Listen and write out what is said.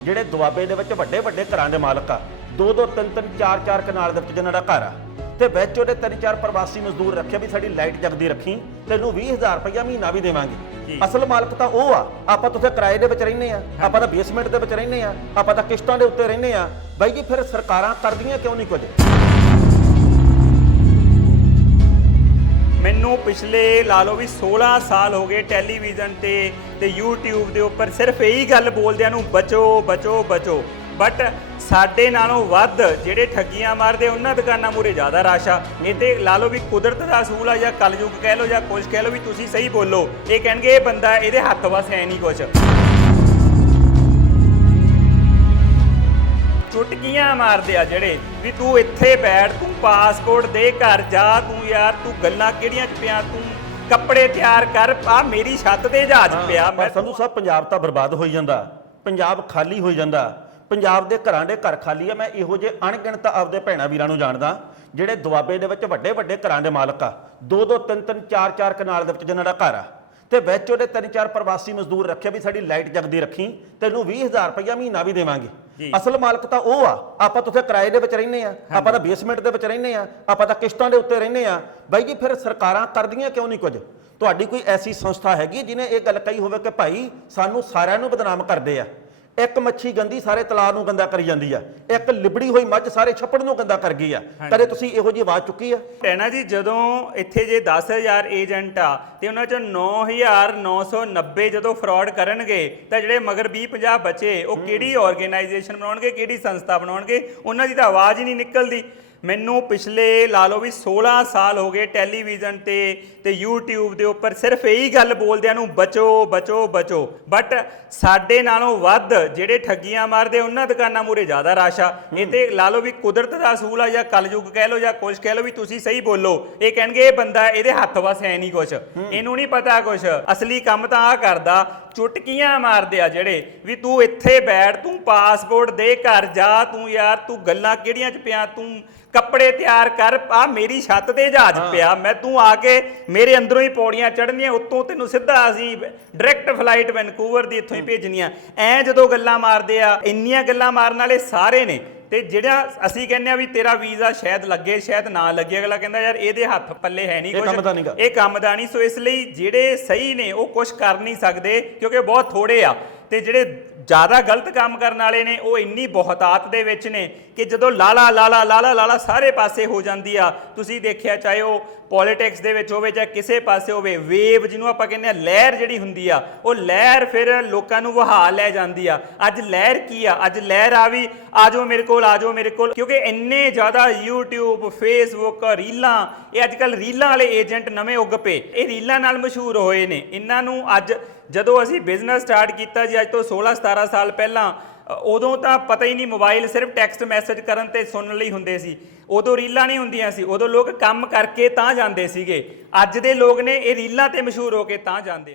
ਜਿਹੜੇ ਦੁਆਬੇ ਦੇ ਵਿੱਚ ਵੱਡੇ ਵੱਡੇ ਘਰਾਂ ਦੇ ਮਾਲਕ ਆ ਦੋ ਦੋ ਤਿੰਨ ਤਿੰਨ ਚਾਰ ਚਾਰ ਕਨਾਲ ਦੇ ਵਿੱਚ ਜਿਨ੍ਹਾਂ ਦਾ ਘਰ ਆ ਤੇ ਵਿੱਚ ਉਹਦੇ ਤਿੰਨ ਚਾਰ ਪ੍ਰਵਾਸੀ ਮਜ਼ਦੂਰ ਰੱਖਿਆ ਵੀ ਸਾਡੀ ਲਾਈਟ ਜਗਦੀ ਰੱਖੀ ਤੈਨੂੰ 20000 ਰੁਪਇਆ ਮਹੀਨਾ ਵੀ ਦੇਵਾਂਗੇ। ਅਸਲ ਮਾਲਕ ਤਾਂ ਉਹ ਆ ਆਪਾਂ ਤਾਂ ਉੱਥੇ ਕਿਰਾਏ ਦੇ ਵਿੱਚ ਰਹਿੰਦੇ ਆ ਆਪਾਂ ਤਾਂ ਬੇਸਮੈਂਟ ਦੇ ਵਿੱਚ ਰਹਿੰਦੇ ਆ ਆਪਾਂ ਤਾਂ ਕਿਸ਼ਤਾਂ ਦੇ ਉੱਤੇ ਰਹਿੰਦੇ ਆ। ਬਾਈ ਜੀ ਫਿਰ ਸਰਕਾਰਾਂ ਕਰਦੀਆਂ ਕਿਉਂ ਨਹੀਂ ਕੁਝ? ਮੈਨੂੰ ਪਿਛਲੇ ਲਾ ਲਓ ਵੀ 16 ਸਾਲ ਹੋ ਗਏ ਟੈਲੀਵਿਜ਼ਨ ਤੇ ਤੇ YouTube ਦੇ ਉੱਪਰ ਸਿਰਫ ਇਹੀ ਗੱਲ ਬੋਲਦਿਆਂ ਨੂੰ ਬਚੋ ਬਚੋ ਬਚੋ। ਬਟ ਸਾਡੇ ਨਾਲੋਂ ਵੱਧ ਜਿਹੜੇ ਠੱਗੀਆਂ ਮਾਰਦੇ ਉਹਨਾਂ ਦੁਕਾਨਾਂ ਮੂਰੇ ਜ਼ਿਆਦਾ ਰਸ਼ ਆ। ਇਹ ਤੇ ਲਾ ਲਓ ਵੀ ਕੁਦਰਤ ਦਾ ਅਸੂਲ ਆ ਜਾਂ ਕਲਯੁਗ ਕਹਿ ਲਓ ਜਾਂ ਕੁਝ ਕਹਿ ਲਓ ਵੀ ਤੁਸੀਂ ਸਹੀ ਬੋਲੋ। ਇਹ ਕਹਿਣਗੇ, ਇਹ ਬੰਦਾ ਇਹਦੇ ਹੱਥ ਵਸ ਹੈ ਨਹੀਂ ਕੁਝ ਚੁਟਕੀਆਂ ਮਾਰਦੇ ਆ ਜਿਹੜੇ ਵੀ ਤੂੰ ਇੱਥੇ ਬੈਠ ਤੂੰ ਪਾਸਪੋਰਟ ਦੇ ਘਰ ਜਾ ਤੂੰ ਯਾਰ ਤੂੰ ਗੱਲਾਂ ਕਿਹੜੀਆਂ ਚ ਪਿਆ ਤੂੰ ਕੱਪੜੇ ਤਿਆਰ ਕਰ ਆ ਮੇਰੀ ਛੱਤ ਤੇ ਜਹਾਜ਼ ਪਿਆ ਪਰ ਸੰਧੂ ਸਾਹਿਬ ਪੰਜਾਬ ਤਾਂ ਬਰਬਾਦ ਹੋਈ ਜਾਂਦਾ ਪੰਜਾਬ ਖਾਲੀ ਹੋਈ ਜਾਂਦਾ ਪੰਜਾਬ ਦੇ ਘਰਾਂ ਦੇ ਘਰ ਖਾਲੀ ਆ ਮੈਂ ਇਹੋ ਜਿਹੇ ਅਣਗਿਣਤ ਆਪਦੇ ਭੈਣਾ ਵੀਰਾਂ ਨੂੰ ਜਾਣਦਾ ਜਿਹੜੇ ਦੁਆਬੇ ਦੇ ਵਿੱਚ ਵੱਡੇ ਵੱਡੇ ਘਰਾਂ ਦੇ ਮਾਲਕ ਆ ਦੋ ਦੋ ਤਿੰਨ ਤਿੰਨ ਚਾਰ ਚਾਰ ਕਨਾਲ ਦੇ ਵਿੱਚ ਜਿਨ੍ਹਾਂ ਦਾ ਘਰ ਆ ਤੇ ਵਿੱਚ ਉਹਦੇ ਤਿੰਨ ਚਾਰ ਪ੍ਰਵਾਸੀ ਮਜ਼ਦੂਰ ਰੱਖਿਆ ਵੀ ਸਾਡੀ ਲਾਈਟ ਜਗਦੀ ਰੱਖੀ ਤੈਨੂੰ 20000 ਰੁਪਇਆ ਮਹੀਨਾ ਵੀ ਦੇਵਾਂਗੇ। ਅਸਲ ਮਾਲਕ ਤਾਂ ਉਹ ਆ ਆਪਾਂ ਤਾਂ ਉੱਥੇ ਕਿਰਾਏ ਦੇ ਵਿੱਚ ਰਹਿੰਦੇ ਆ ਆਪਾਂ ਤਾਂ ਬੇਸਮੈਂਟ ਦੇ ਵਿੱਚ ਰਹਿੰਦੇ ਆ ਆਪਾਂ ਤਾਂ ਕਿਸ਼ਤਾਂ ਦੇ ਉੱਤੇ ਰਹਿੰਦੇ ਆ। ਬਾਈ ਜੀ ਫਿਰ ਸਰਕਾਰਾਂ ਕਰਦੀਆਂ ਕਿਉਂ ਨਹੀਂ ਕੁਝ? ਤੁਹਾਡੀ ਕੋਈ ਐਸੀ ਸੰਸਥਾ ਹੈਗੀ ਜਿਹਨੇ ਇਹ ਗੱਲ ਕਹੀ ਹੋਵੇ ਕਿ ਭਾਈ ਸਾਨੂੰ ਸਾਰਿਆਂ ਨੂੰ ਬਦਨਾਮ ਕਰਦੇ ਆ। ਇੱਕ ਮੱਛੀ ਗੰਦੀ ਸਾਰੇ ਤਲਾਅ ਨੂੰ ਗੰਦਾ ਕਰੀ ਜਾਂਦੀ ਆ। ਇੱਕ ਲਿਬੜੀ ਹੋਈ ਮੱਝ ਸਾਰੇ ਛੱਪੜ ਨੂੰ ਗੰਦਾ ਕਰ ਗਈ ਆ। ਕਦੇ ਤੁਸੀਂ ਇਹੋ ਜਿਹੀ ਆਵਾਜ਼ ਚੁੱਕੀ ਆ? ਟੈਨਾ ਜੀ ਜਦੋਂ ਇੱਥੇ ਜੇ 10000 ਏਜੰਟ ਆ ਤੇ ਉਹਨਾਂ ਚੋਂ 9990 ਜਦੋਂ ਫਰਾਡ ਕਰਨਗੇ ਤਾਂ ਜਿਹੜੇ ਮਗਰ 20 50 ਬਚੇ ਉਹ ਕਿਹੜੀ ਆਰਗੇਨਾਈਜੇਸ਼ਨ ਬਣਾਉਣਗੇ ਕਿਹੜੀ ਸੰਸਥਾ ਬਣਾਉਣਗੇ? ਉਹਨਾਂ ਦੀ ਤਾਂ ਆਵਾਜ਼ ਹੀ ਨਹੀਂ ਨਿਕਲਦੀ। ਮੈਨੂੰ ਪਿਛਲੇ ਲਾ ਲਓ ਵੀ 16 ਸਾਲ ਹੋ ਗਏ ਟੈਲੀਵਿਜ਼ਨ ਤੇ ਤੇ YouTube ਦੇ ਉੱਪਰ ਸਿਰਫ ਇਹੀ ਗੱਲ ਬੋਲਦਿਆਂ ਨੂੰ ਬਚੋ ਬਚੋ ਬਚੋ। ਬਟ ਸਾਡੇ ਨਾਲੋਂ ਵੱਧ ਜਿਹੜੇ ਠੱਗੀਆਂ ਮਾਰਦੇ ਉਹਨਾਂ ਦੁਕਾਨਾਂ ਮੂਰੇ ਜ਼ਿਆਦਾ ਰਸ਼ ਆ। ਇਹ ਤੇ ਲਾ ਲਓ ਵੀ ਕੁਦਰਤ ਦਾ ਅਸੂਲ ਆ ਜਾਂ ਕਲਯੁਗ ਕਹਿ ਲਓ ਜਾਂ ਕੁਝ ਕਹਿ ਲਓ ਵੀ ਤੁਸੀਂ ਸਹੀ ਬੋਲੋ। ਇਹ ਕਹਿਣਗੇ ਇਹ ਬੰਦਾ ਇਹਦੇ ਹੱਥ ਵਸ ਹੈ ਨਹੀਂ ਕੁਝ ਇਹਨੂੰ ਨਹੀਂ ਪਤਾ ਕੁਝ ਅਸਲੀ ਕੰਮ ਤਾਂ ਆ ਕਰਦਾ। ਚੁਟਕੀਆਂ ਮਾਰਦੇ ਆ ਜਿਹੜੇ ਵੀ ਤੂੰ ਇੱਥੇ ਬੈਠ ਤੂੰ ਪਾਸਪੋਰਟ ਦੇ ਘਰ ਜਾ ਤੂੰ ਯਾਰ ਤੂੰ ਗੱਲਾਂ ਕਿਹੜੀਆਂ ਚ ਪਿਆ ਤੂੰ ਕੱਪੜੇ ਤਿਆਰ ਕਰ ਆ ਮੇਰੀ ਛੱਤ ਤੇ ਜਹਾਜ਼ ਪਿਆ ਮੈਂ ਤੂੰ ਆ ਕੇ ਮੇਰੇ ਅੰਦਰੋਂ ਹੀ ਪੌੜੀਆਂ ਚੜ੍ਹਨੀਆਂ ਉੱਤੋਂ ਤੈਨੂੰ ਸਿੱਧਾ ਅਸੀਂ ਡਾਇਰੈਕਟ ਫਲਾਈਟ ਵੈਨਕੂਵਰ ਦੀ ਇੱਥੋਂ ਹੀ। ਭੇਜਣੀਆਂ। ਐ ਜਦੋਂ ਗੱਲਾਂ ਮਾਰਦੇ ਆ ਇੰਨੀਆਂ ਗੱਲਾਂ ਮਾਰਨ ਵਾਲੇ ਸਾਰੇ ਨੇ ਤੇ ਜਿਹੜਾ ਅਸੀਂ ਕਹਿੰਦੇ ਆ ਵੀ ਤੇਰਾ ਵੀਜ਼ਾ ਸ਼ਾਇਦ ਲੱਗੇ ਸ਼ਾਇਦ ਨਾ ਲੱਗੇ ਅਗਲਾ ਕਹਿੰਦਾ ਯਾਰ ਇਹਦੇ ਹੱਥ ਪੱਲੇ ਹੈ ਨਹੀਂ ਇਹ ਕੰਮ ਦਾ ਨੀਗਾ। ਇਹ ਕੰਮ ਦਾ ਨਹੀਂ ਸੋ ਇਸ ਲਈ ਜਿਹੜੇ ਸਹੀ ਨੇ ਉਹ ਕੁਝ ਕਰ ਨਹੀਂ ਸਕਦੇ ਕਿਉਂਕਿ ਬਹੁਤ ਥੋੜੇ ਆ ਤੇ ਜਿਹੜੇ ਜ਼ਿਆਦਾ ਗਲਤ ਕੰਮ ਕਰਨ ਵਾਲੇ ਨੇ, ਉਹ ਇੰਨੀ ਬਹੁਤਾਤ ਦੇ ਵਿੱਚ ਨੇ ਕਿ ਜਦੋਂ ਲਾਲਾ ਲਾਲਾ ਲਾਲਾ ਲਾਲਾ ਸਾਰੇ ਪਾਸੇ ਹੋ ਜਾਂਦੀ ਆ, ਤੁਸੀਂ ਦੇਖਿਆ ਚਾਹੇ ਉਹ ਪੋਲਿਟਿਕਸ ਦੇ ਵਿੱਚ ਹੋਵੇ ਜਾਂ ਕਿਸੇ ਪਾਸੇ ਹੋਵੇ, ਵੇਵ ਜਿਹਨੂੰ ਆਪਾਂ ਕਹਿੰਦੇ ਆ, ਲਹਿਰ ਜਿਹੜੀ ਹੁੰਦੀ ਆ, ਉਹ ਲਹਿਰ ਫਿਰ ਲੋਕਾਂ ਨੂੰ ਵਹਾ ਲੈ ਜਾਂਦੀ ਆ। ਅੱਜ ਲਹਿਰ ਕੀ ਆ? ਅੱਜ ਲਹਿਰ ਆ ਵੀ ਆਜੋ ਮੇਰੇ ਕੋਲ ਆਜੋ ਮੇਰੇ ਕੋਲ, ਕਿਉਂਕਿ ਇੰਨੇ ਜ਼ਿਆਦਾ YouTube, Facebook, ਰੀਲਾਂ, ਇਹ ਅੱਜ ਕੱਲ ਰੀਲਾਂ ਵਾਲੇ ਏਜੰਟ ਨਵੇਂ ਉੱਗ ਪਏ। ਇਹ ਰੀਲਾਂ ਨਾਲ ਮਸ਼ਹੂਰ ਹੋਏ ਨੇ। ਇਹਨਾਂ ਨੂੰ ਅੱਜ ਜਦੋਂ ਅਸੀਂ ਬਿਜ਼ਨਸ ਸਟਾਰਟ ਕੀਤਾ ਜੀ, ਅੱਜ ਤੋਂ 16 17 ਸਾਲ ਪਹਿਲਾਂ ਉਦੋਂ ਤਾਂ ਪਤਾ ਹੀ ਨਹੀਂ ਮੋਬਾਈਲ ਸਿਰਫ ਟੈਕਸਟ ਮੈਸੇਜ ਕਰਨ ਤੇ ਸੁਣਨ ਲਈ ਹੁੰਦੇ ਸੀ। ਉਦੋਂ ਰੀਲਾਂ ਨਹੀਂ ਹੁੰਦੀਆਂ ਸੀ, ਉਦੋਂ ਲੋਕ ਕੰਮ ਕਰਕੇ ਤਾਂ ਜਾਂਦੇ ਸੀਗੇ। ਅੱਜ ਦੇ ਲੋਕ ਨੇ ਇਹ ਰੀਲਾਂ ਤੇ ਮਸ਼ਹੂਰ ਹੋ ਕੇ ਤਾਂ ਜਾਂਦੇ ਆ।